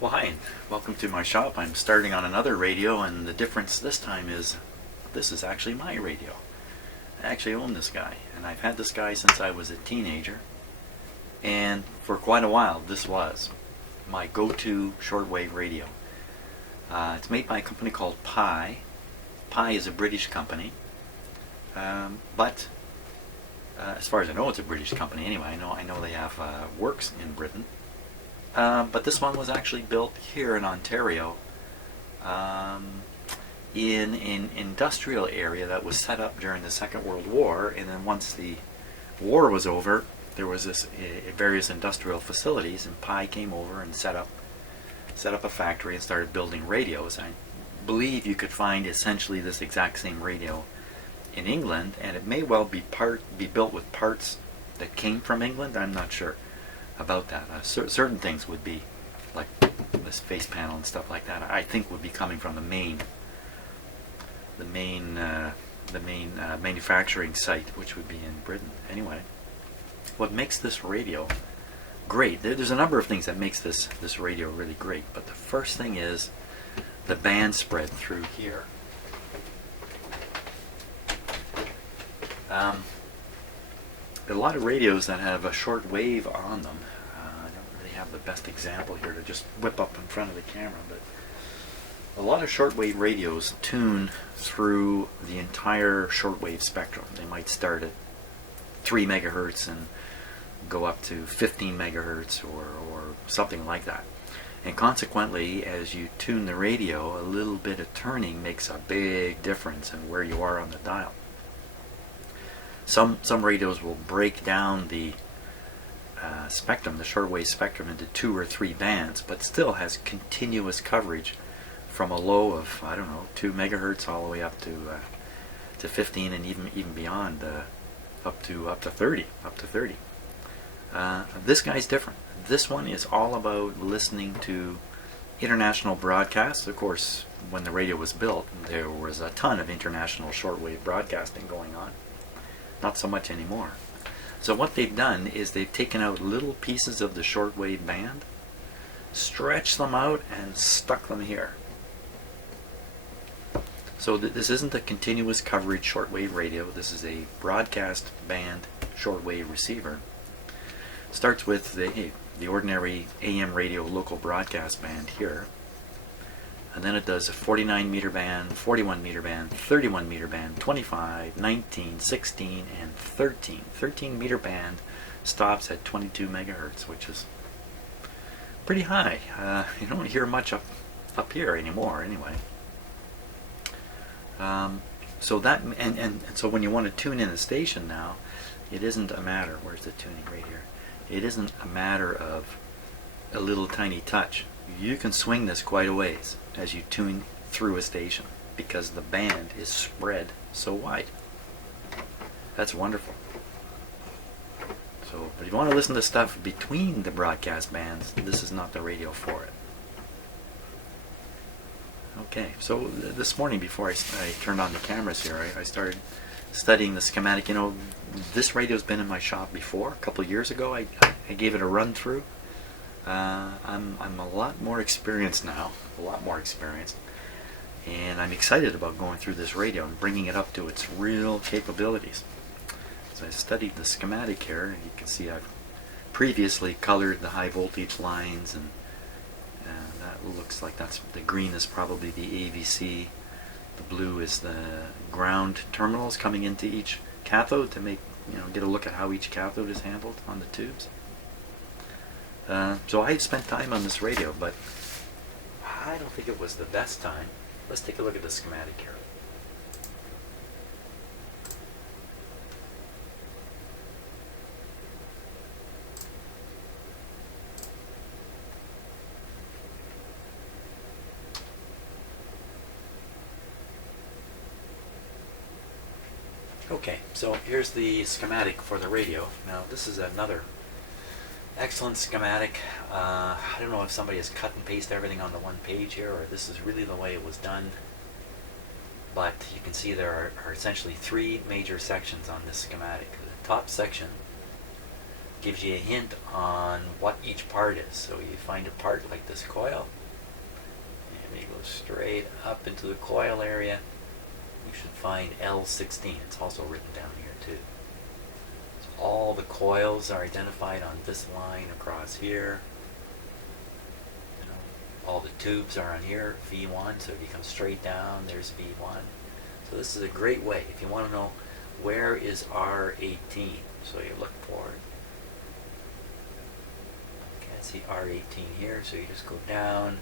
Well, hi, and welcome to my shop. I'm starting on another radio, and the difference this time is this is actually my radio. I actually own this guy, and I've had this guy since I was a teenager, and for quite a while this was my go-to shortwave radio. It's made by a company called PYE. PYE is a British company, but as far as I know, it's a British company anyway. I know they have works in Britain. But this one was actually built here in Ontario in an industrial area that was set up during the Second World War, and then once the war was over, there was this various industrial facilities, and PYE came over and set up a factory and started building radios. I believe you could find essentially this exact same radio in England, and it may well be built with parts that came from England. I'm not sure about that. Certain things would be, like this face panel and stuff like that, I think would be coming from the main manufacturing site, which would be in Britain. Anyway, what makes this radio great, there's a number of things that makes this radio really great, but the first thing is the band spread through here. A lot of radios that have a short wave on them, I don't really have the best example here to just whip up in front of the camera, but a lot of shortwave radios tune through the entire shortwave spectrum. They might start at 3 megahertz and go up to 15 megahertz or something like that. And consequently, as you tune the radio, a little bit of turning makes a big difference in where you are on the dial. Some radios will break down the spectrum, the shortwave spectrum, into 2 or 3 bands, but still has continuous coverage from a low of, I don't know, 2 megahertz all the way up to 15, and even beyond, up to 30. This guy's different. This one is all about listening to international broadcasts. Of course, when the radio was built, there was a ton of international shortwave broadcasting going on. Not so much anymore. So what they've done is they've taken out little pieces of the shortwave band, stretched them out, and stuck them here. So this isn't a continuous coverage shortwave radio. This is a broadcast band shortwave receiver. Starts with the ordinary AM radio local broadcast band here. And then it does a 49 meter band, 41 meter band, 31 meter band, 25, 19, 16, and 13. 13 meter band stops at 22 megahertz, which is pretty high. You don't hear much up here anymore, anyway. So that and so when you want to tune in a station now, it isn't a matter. Where's the tuning right here? It isn't a matter of a little tiny touch. You can swing this quite a ways as you tune through a station because the band is spread so wide. That's wonderful. So, but if you want to listen to stuff between the broadcast bands, this is not the radio for it. Okay, so this morning before I turned on the cameras here, I started studying the schematic. You know, this radio's been in my shop before. A couple of years ago, I gave it a run through. I'm a lot more experienced now, and I'm excited about going through this radio and bringing it up to its real capabilities. So I studied the schematic here. You can see I've previously colored the high voltage lines, and that looks like the green is probably the AVC, the blue is the ground terminals coming into each cathode to get a look at how each cathode is handled on the tubes. So I spent time on this radio, but I don't think it was the best time. Let's take a look at the schematic here. Okay, so here's the schematic for the radio. Now this is another excellent schematic. I don't know if somebody has cut and pasted everything on the one page here, or this is really the way it was done. But you can see there are essentially 3 major sections on this schematic. The top section gives you a hint on what each part is. So you find a part like this coil, and you go straight up into the coil area. You should find L16. It's also written down here too. So all the coils are identified on this line across here. All the tubes are on here, V1, so if you come straight down, there's V1. So this is a great way if you want to know where is R18. So you look for it. Can't see R18 here, so you just go down.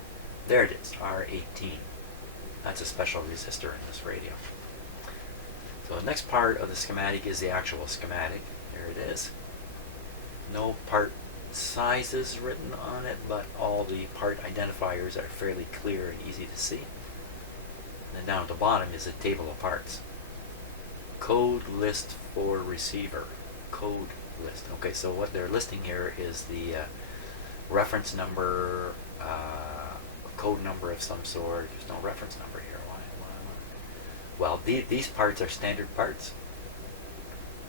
There it is, R18. That's a special resistor in this radio. So the next part of the schematic is the actual schematic. There it is. No part sizes written on it, but all the part identifiers are fairly clear and easy to see. And then down at the bottom is a table of parts. Code list for receiver. Code list. Okay, so what they're listing here is the reference number, code number of some sort. There's no reference number here. Why? Well, these parts are standard parts,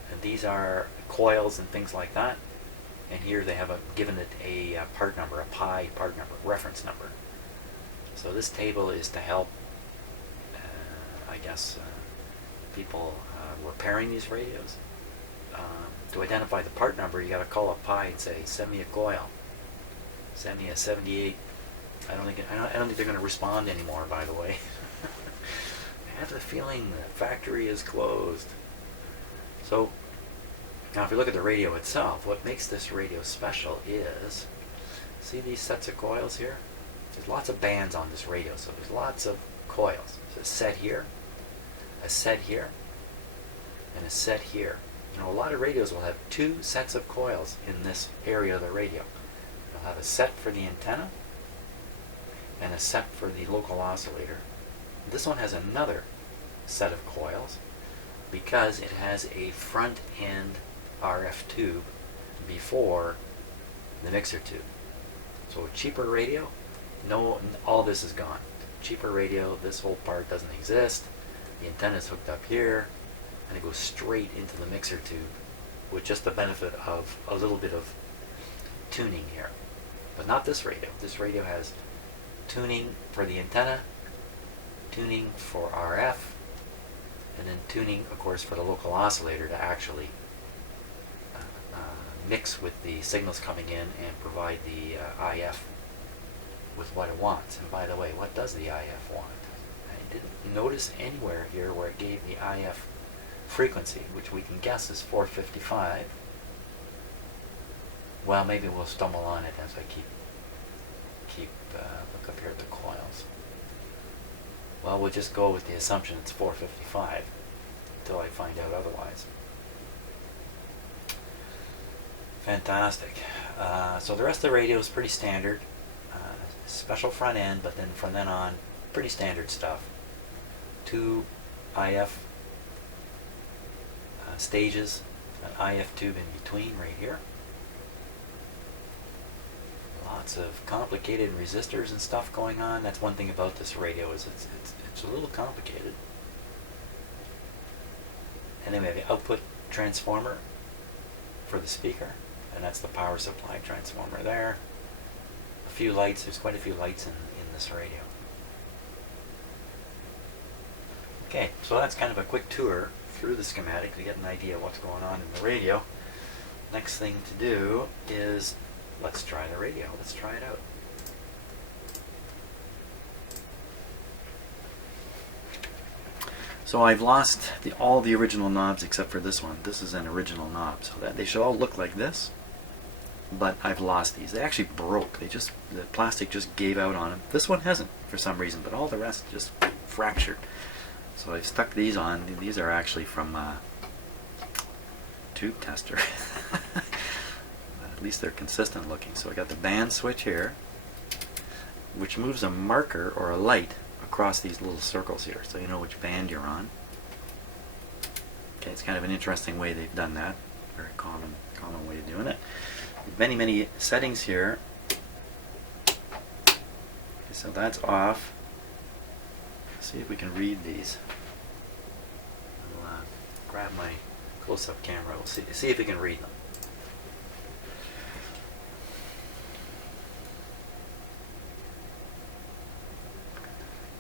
and these are coils and things like that. And here they have given it a part number, a PYE part number, reference number. So this table is to help, I guess, people repairing these radios. To identify the part number, you got to call up PYE and say, "Send me a coil. Send me a 78." I don't think they're going to respond anymore. By the way, I have the feeling the factory is closed. So. Now if you look at the radio itself, what makes this radio special is, see these sets of coils here? There's lots of bands on this radio, so there's lots of coils. So a set here, a set here, and a set here. You know, a lot of radios will have two sets of coils in this area of the radio. They'll have a set for the antenna and a set for the local oscillator. This one has another set of coils because it has a front end RF tube before the mixer tube. So a cheaper radio, no, all this is gone. Cheaper radio, this whole part doesn't exist. The antenna is hooked up here, and it goes straight into the mixer tube with just the benefit of a little bit of tuning here. But not this radio. This radio has tuning for the antenna, tuning for RF, and then tuning, of course, for the local oscillator to actually mix with the signals coming in and provide the IF with what it wants. And by the way, what does the IF want? I didn't notice anywhere here where it gave the IF frequency, which we can guess is 455. Well, maybe we'll stumble on it as I keep look up here at the coils. Well, we'll just go with the assumption it's 455 until I find out otherwise. Fantastic. So the rest of the radio is pretty standard. Special front end, but then from then on, pretty standard stuff. Two IF stages, an IF tube in between right here. Lots of complicated resistors and stuff going on. That's one thing about this radio, is it's a little complicated. And then we have the output transformer for the speaker, and that's the power supply transformer there. A few lights, there's quite a few lights in this radio. Okay, so that's kind of a quick tour through the schematic to get an idea of what's going on in the radio. Next thing to do is, let's try the radio. Let's try it out. So I've lost all the original knobs except for this one. This is an original knob, so that they should all look like this. But I've lost these. They actually broke. The plastic just gave out on them. This one hasn't for some reason, but all the rest just fractured. So I've stuck these on. These are actually from Tube Tester. At least they're consistent looking. So I got the band switch here, which moves a marker or a light across these little circles here, so you know which band you're on. Okay, it's kind of an interesting way they've done that. Very common way of doing it. Many settings here. Okay, so that's off. Let's see if we can read these. I'll grab my close-up camera. We'll see if we can read them.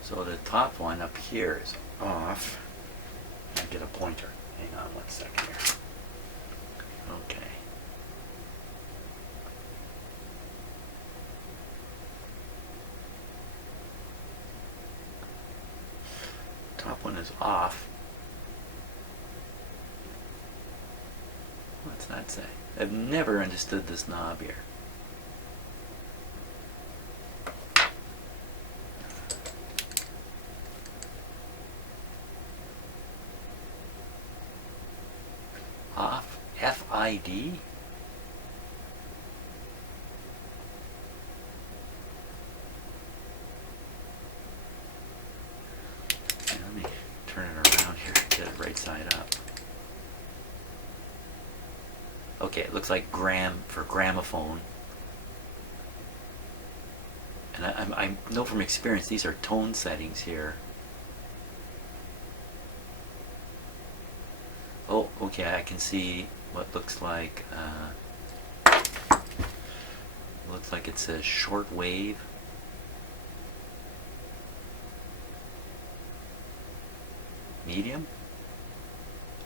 So the top one up here is off. I get a pointer. Hang on 1 second here. Okay. Top one is off. What's that say? I've never understood this knob here. Off. FID? Okay, let me turn it around here and get it right side up. Okay, it looks like gram for gramophone. And I know from experience these are tone settings here. Oh, okay, I can see what looks like it says shortwave. Medium.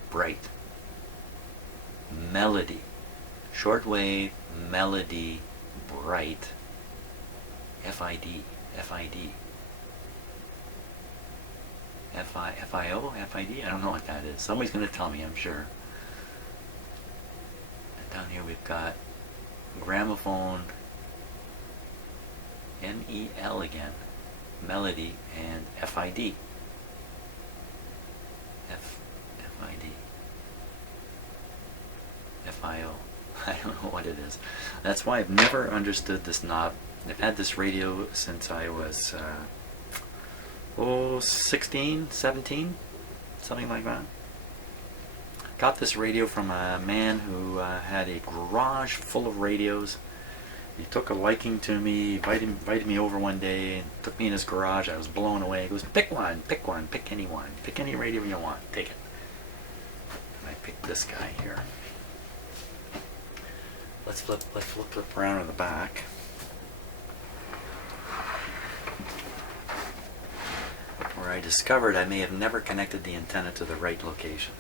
Bright. Melody. Shortwave, melody, bright. FID. FID. FIO? FID? I don't know what that is. Somebody's going to tell me, I'm sure. And down here we've got gramophone, MEL again, melody, and FID. FID. FIO. I don't know what it is. That's why I've never understood this knob. I've had this radio since I was 16, 17, something like that. Got this radio from a man who had a garage full of radios. He took a liking to me, invited me over one day, and took me in his garage. I was blown away. He goes, pick one, pick any one. Pick any radio you want, take it. And I picked this guy here. Let's flip around in the back. Where I discovered I may have never connected the antenna to the right location.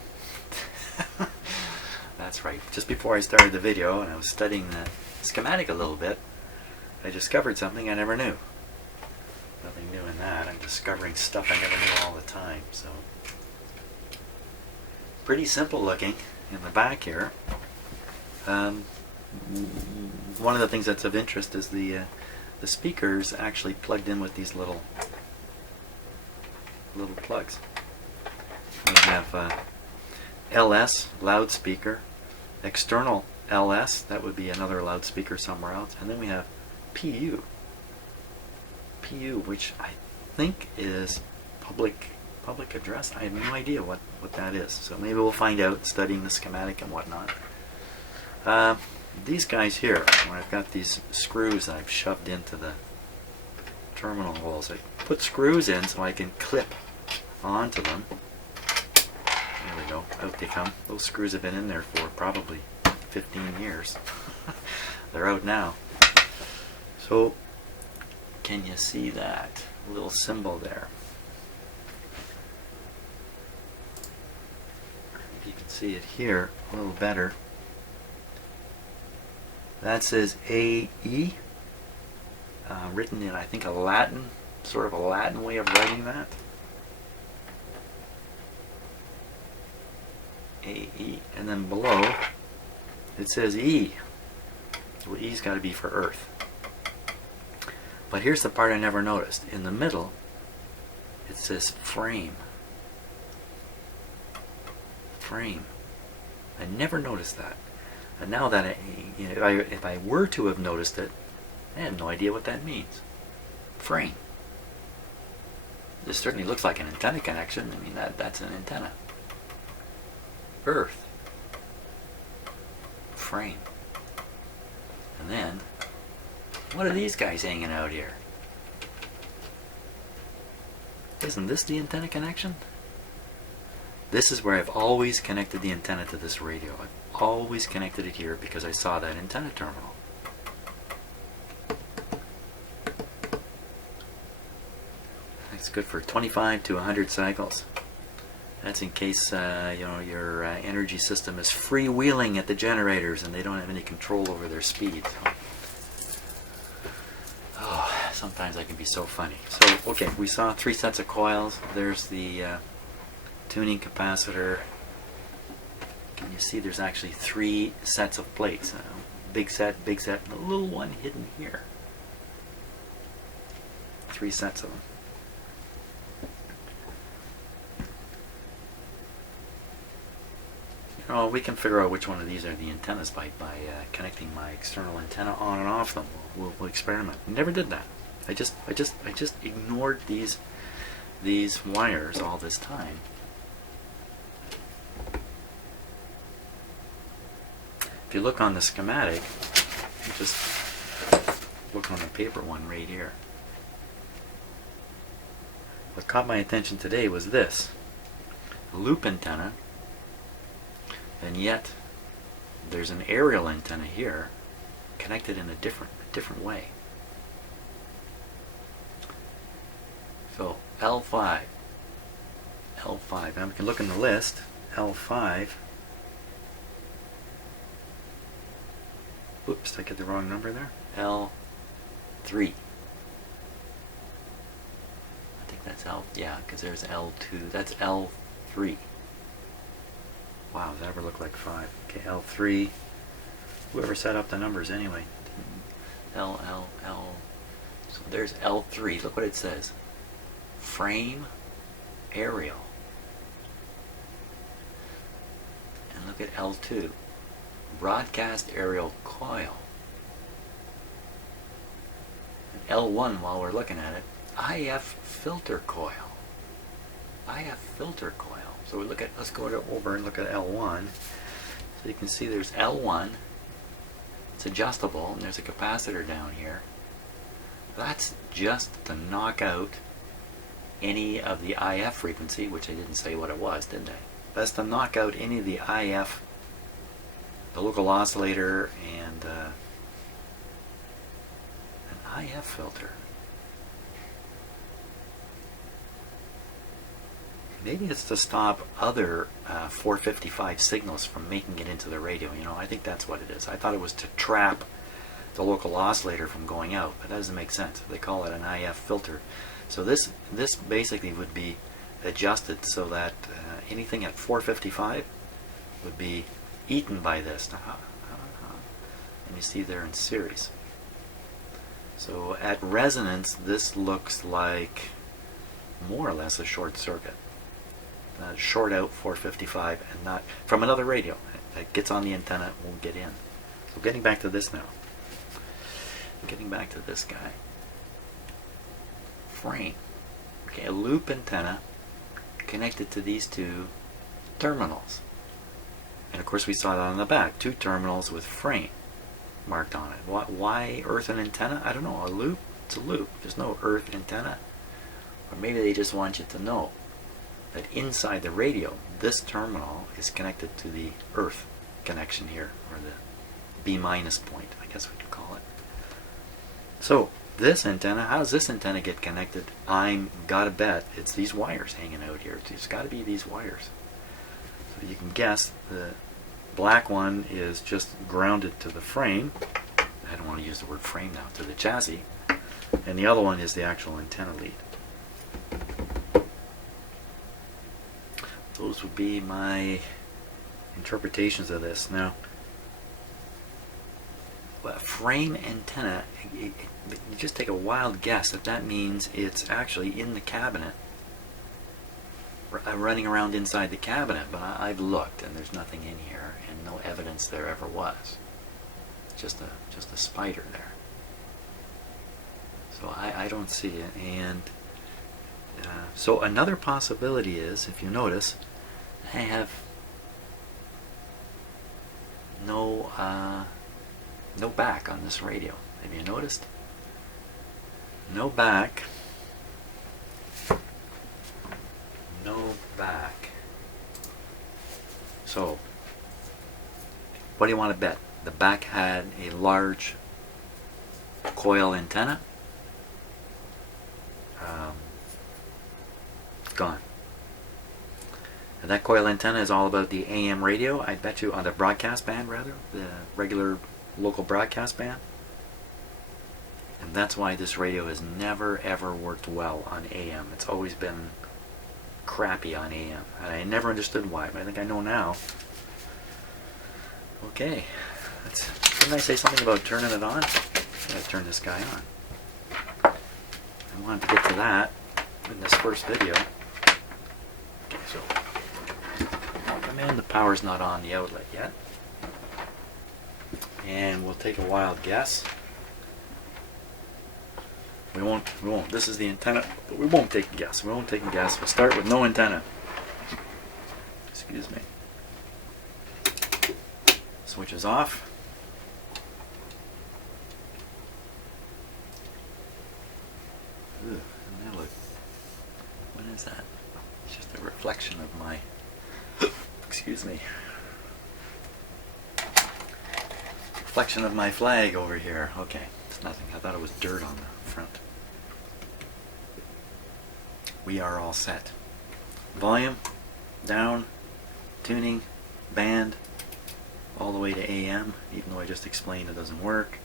That's right. Just before I started the video and I was studying the schematic a little bit, I discovered something I never knew. Nothing new in that. I'm discovering stuff I never knew all the time. So, pretty simple looking in the back here. One of the things that's of interest is the speakers actually plugged in with these little plugs. We have LS, loudspeaker, external LS, that would be another loudspeaker somewhere else, and then we have PU, which I think is public address. I have no idea what that is, so maybe we'll find out studying the schematic and whatnot. These guys here, when I've got these screws that I've shoved into the terminal holes, I put screws in so I can clip onto them. There we go, out they come. Those screws have been in there for probably 15 years. They're out now. So, can you see that little symbol there? If you can see it here a little better. That says AE, written in, I think, a Latin, sort of a Latin way of writing that. AE, and then below it says E. Well, E's got to be for Earth. But here's the part I never noticed. In the middle, it says frame. Frame. I never noticed that. And now that if I were to have noticed it, I have no idea what that means. Frame. This certainly looks like an antenna connection. I mean, that's an antenna. Earth. Frame. And then, what are these guys hanging out here? Isn't this the antenna connection? This is where I've always connected the antenna to this radio. I've always connected it here because I saw that antenna terminal. It's good for 25 to 100 cycles. That's in case your energy system is freewheeling at the generators and they don't have any control over their speed. So. Oh, sometimes I can be so funny. So, okay, we saw 3 sets of coils. There's the tuning capacitor. Can you see there's actually 3 sets of plates? Big set, and a little one hidden here. 3 sets of them. Oh, we can figure out which one of these are the antennas by connecting my external antenna on and off them. We'll experiment. Never did that. I just ignored these wires all this time. If you look on the schematic, just look on the paper one right here. What caught my attention today was this: a loop antenna. And yet, there's an aerial antenna here, connected in a different way. So L5, now we can look in the list. L5. Oops, did I get the wrong number there? L3. I think that's L. Yeah, because there's L2. That's L3. Wow, does that ever look like 5? Okay, L3. Whoever set up the numbers anyway. L. So there's L3. Look what it says. Frame aerial. And look at L2. Broadcast aerial coil. And L1, while we're looking at it, IF filter coil. IF filter coil. So let's go over and look at L1. So you can see there's L1. It's adjustable, and there's a capacitor down here. That's just to knock out any of the IF frequency, which I didn't say what it was, didn't I? That's to knock out any of the IF, the local oscillator, and an IF filter. Maybe it's to stop other 455 signals from making it into the radio. I think that's what it is. I thought it was to trap the local oscillator from going out, but that doesn't make sense. They call it an IF filter. So this basically would be adjusted so that anything at 455 would be eaten by this. And you see there in series. So at resonance, this looks like more or less a short circuit. Short out 455 and not from another radio that gets on the antenna, won't get in. So getting back to this now. Getting back to this guy. Frame. Okay, a loop antenna connected to these 2 terminals. And of course we saw that on the back. 2 terminals with frame marked on it. Why earth and antenna? I don't know. A loop? It's a loop. There's no earth antenna. Or maybe they just want you to know that inside the radio, this terminal is connected to the earth connection here, or the B- point, I guess we could call it. So this antenna, how does this antenna get connected? I'm gotta bet it's these wires hanging out here. It's got to be these wires. So you can guess the black one is just grounded to the frame. I don't want to use the word frame now, to the chassis. And the other one is the actual antenna lead. Those would be my interpretations of this. Now, a frame antenna, you just take a wild guess that means it's actually in the cabinet, running around inside the cabinet, but I've looked and there's nothing in here and no evidence there ever was. Just a spider there. So I don't see it. And so another possibility is, if you notice, I have no back on this radio. Have you noticed? No back. No back. So, what do you want to bet? The back had a large coil antenna. gone. And that coil antenna is all about the AM radio, I bet you, on the broadcast band rather, the regular local broadcast band. And that's why this radio has never ever worked well on AM. It's always been crappy on AM. And I never understood why, but I think I know now. Okay. Didn't I say something about turning it on? I gotta turn this guy on. I wanted to get to that in this first video. Okay, so I'll come in. The power's not on the outlet yet. And we'll take a wild guess. We won't. This is the antenna, but we won't take a guess. We won't take a guess. We'll start with no antenna. Excuse me. Switch is off. Ugh, that look. What is that? It's just a reflection of my. Excuse me. Reflection of my flag over here. Okay, it's nothing. I thought it was dirt on the front. We are all set. Volume, down, tuning, band, all the way to AM, even though I just explained it doesn't work.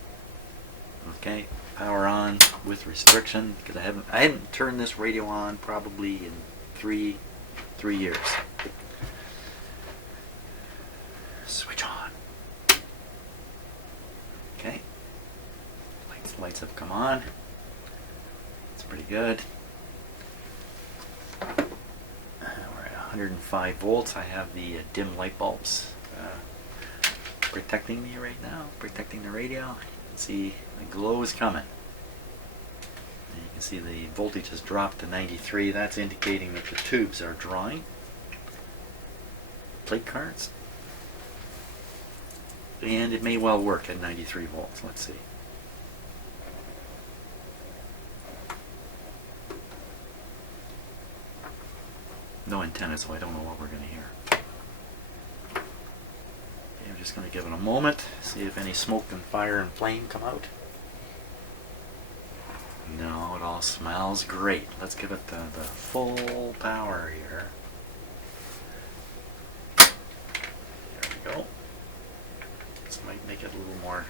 Okay, power on with restriction, because I haven't turned this radio on probably in three years. Switch on. Okay, lights have come on. It's pretty good. We're at 105 volts. I have the dim light bulbs protecting me right now, protecting the radio. You can see the glow is coming. And you can see the voltage has dropped to 93. That's indicating that the tubes are drawing. Plate cards. And it may well work at 93 volts. Let's see. No antenna, so I don't know what we're going to hear. Okay, I'm just going to give it a moment, see if any smoke and fire and flame come out. No, it all smells great. Let's give it the full power here. There we go. This might make it a little more.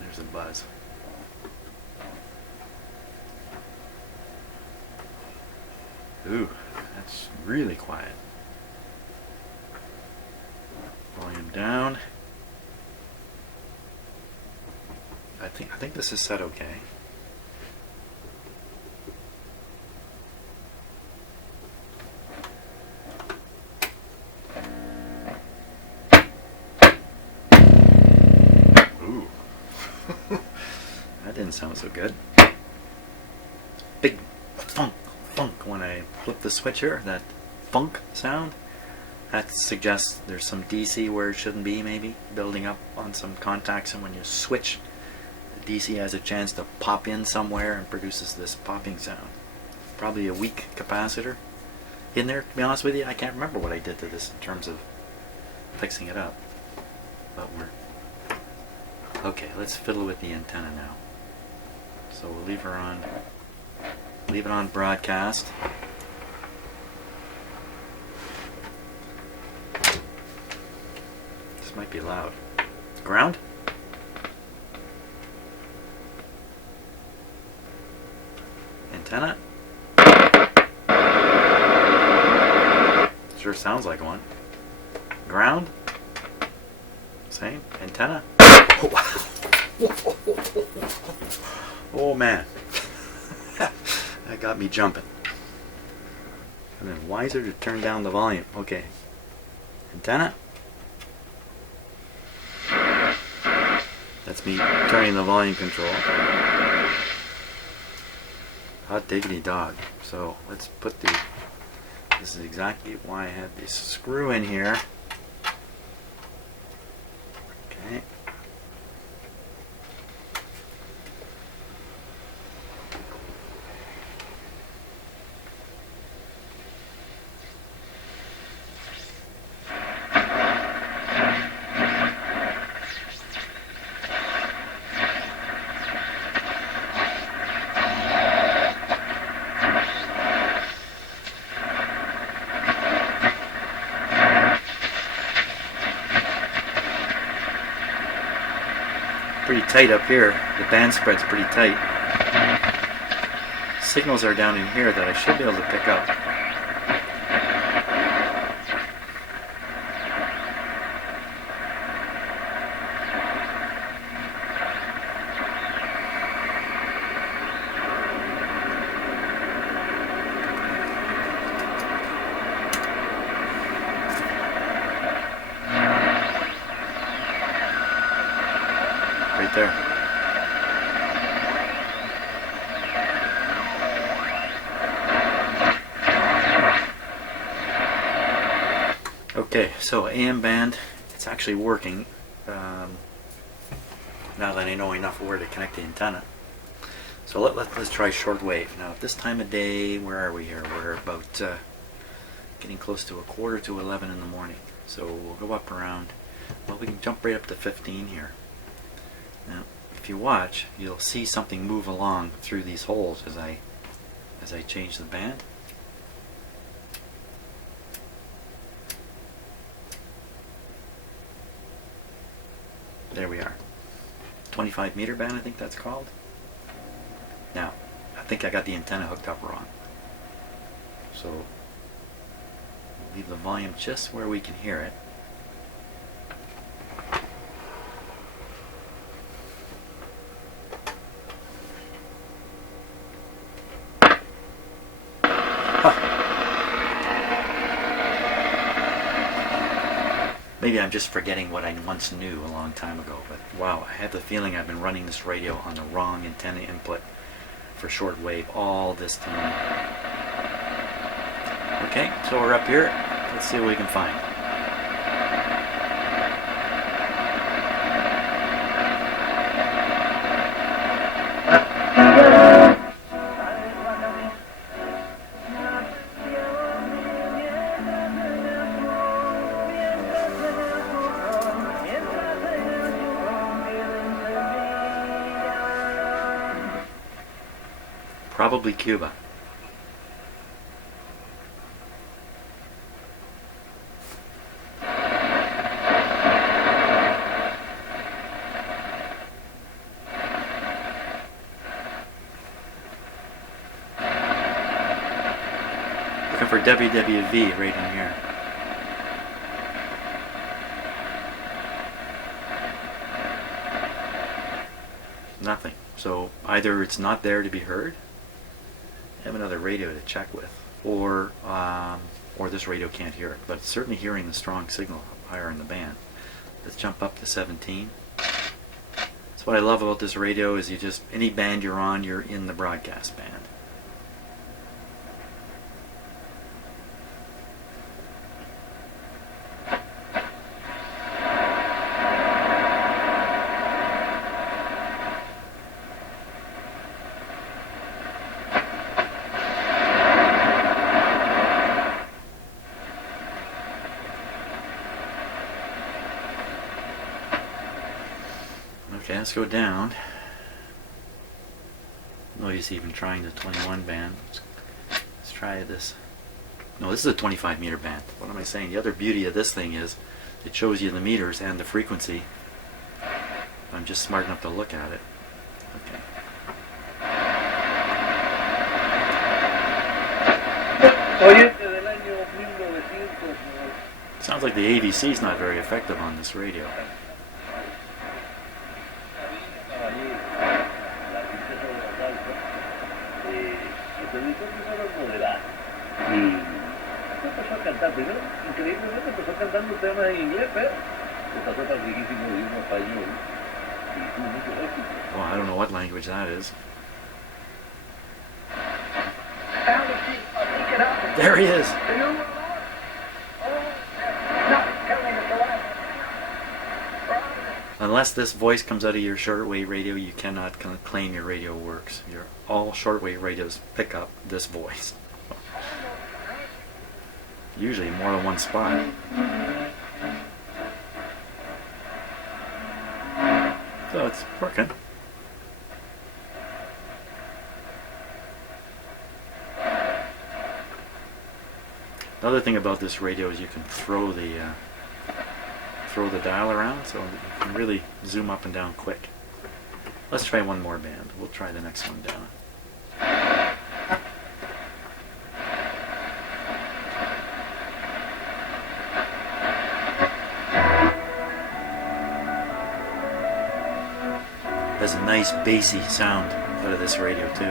There's a buzz. Ooh, that's really quiet. Volume down. I think this is set okay. Ooh. That didn't sound so good. Big funk when I flip the switch here, that funk sound. That suggests there's some DC where it shouldn't be, maybe building up on some contacts, and when you switch, the DC has a chance to pop in somewhere and produces this popping sound. Probably a weak capacitor in there, to be honest with you. I can't remember what I did to this in terms of fixing it up, but we're okay. Let's fiddle with the antenna now. So we'll leave her on. Leave it on broadcast. This might be loud. Ground? Antenna? Sure sounds like one. Ground? Same. Antenna? Oh man. That got me jumping. And then wiser to turn down the volume. Okay. Antenna. That's me turning the volume control. Hot diggity dog. So let's put the. This is exactly why I had this screw in here. Okay. pretty tight up here. The band spread's pretty tight. Signals are down in here that I should be able to pick up. Right there. Okay, so AM band, it's actually working now that I know enough where to connect the antenna. So let's try shortwave. Now at this time of day, where are we here? We're about getting close to 10:45 in the morning. So we'll go up around, well, we can jump right up to 15 here. Now if you watch, you'll see something move along through these holes as I change the band. There we are. 25 meter band, I think that's called. Now, I think I got the antenna hooked up wrong. So, leave the volume just where we can hear it. Maybe I'm just forgetting what I once knew a long time ago, but wow, I have the feeling I've been running this radio on the wrong antenna input for shortwave all this time. Okay, so we're up here. Let's see what we can find. Probably Cuba. Looking for WWV right in here. Nothing. So either it's not there to be heard, I have another radio to check with, or this radio can't hear it, but it's certainly hearing the strong signal higher in the band. Let's jump up to 17. So what I love about this radio is any band you're on, you're in the broadcast band. Okay, let's go down. No use even trying the 21 band. Let's try this. No, this is a 25 meter band. What am I saying? The other beauty of this thing is it shows you the meters and the frequency. I'm just smart enough to look at it. Okay. Sounds like the AVC is not very effective on this radio. Oh, I don't know what language that is. There he is. Unless this voice comes out of your shortwave radio, you cannot claim your radio works. All shortwave radios pick up this voice. Usually more than one spot. So it's working. The other thing about this radio is you can throw the dial around, so you can really zoom up and down quick. Let's try one more band. We'll try the next one down. There's a nice bassy sound out of this radio too.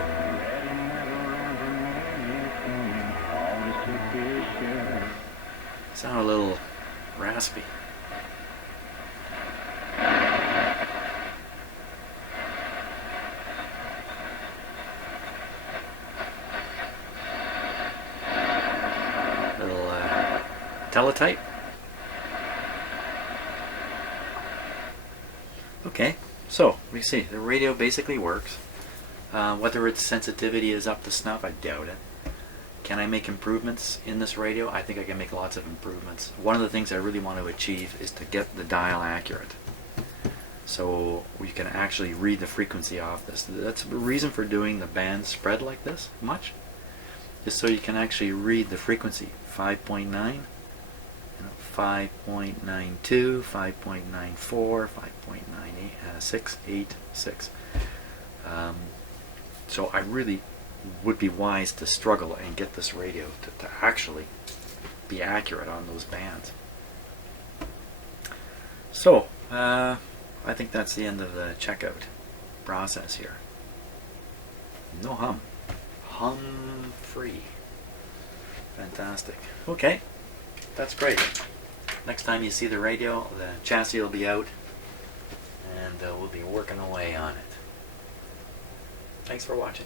Sound a little raspy. Little teletype. Okay, so we see the radio basically works. Whether its sensitivity is up to snuff, I doubt it. Can I make improvements in this radio? I think I can make lots of improvements. One of the things I really want to achieve is to get the dial accurate. So we can actually read the frequency off this. That's the reason for doing the band spread like this much, is so you can actually read the frequency. 5.9, 5.92, 5.94, 5.98686. So I really would be wise to struggle and get this radio to actually be accurate on those bands. So I think that's the end of the checkout process here. No hum. Hum free. Fantastic. Okay, that's great. Next time you see the radio, the chassis will be out and we'll be working away on it. Thanks for watching.